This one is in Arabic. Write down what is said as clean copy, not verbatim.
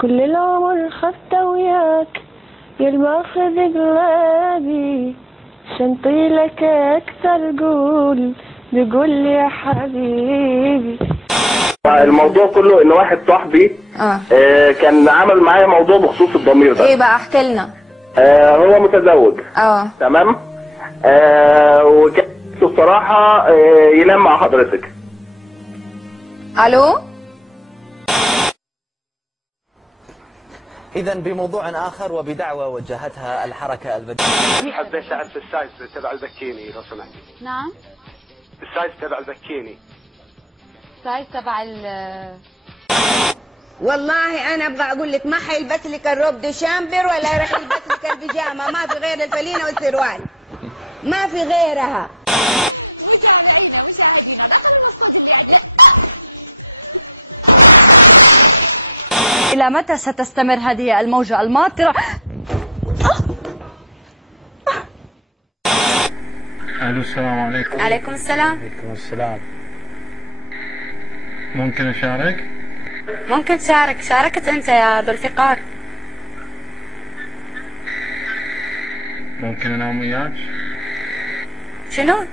كل العمر خدت وياك يا الماخذ غلابي، شنطي لك اكثر بقول لي يا حبيبي. الموضوع كله ان واحد صاحبي كان عمل معايا موضوع بخصوص الضمير ده. ايه بقى؟ احكي لنا. هو متزوج. تمام. وكان بصراحه ينام مع حضرتك. الو. إذا بموضوع آخر وبدعوى وجهتها الحركة البديهية. حبيت أعرف السايز تبع البكيني لو سمحت. نعم. السايز تبع البكيني. السايز تبع والله انا ابغى اقول لك ما حيلبس لك الروب دي شامبر ولا راح يلبس لك البيجامه، ما في غير الفلينه والسروال، ما في غيرها. إلى متى ستستمر هذه الموجة الماطرة؟ الو السلام عليكم. عليكم السلام. عليكم السلام. ممكن اشارك؟ ممكن تشارك. شاركت انت يا ذو الفقار. ممكن انام وياك؟ شنو؟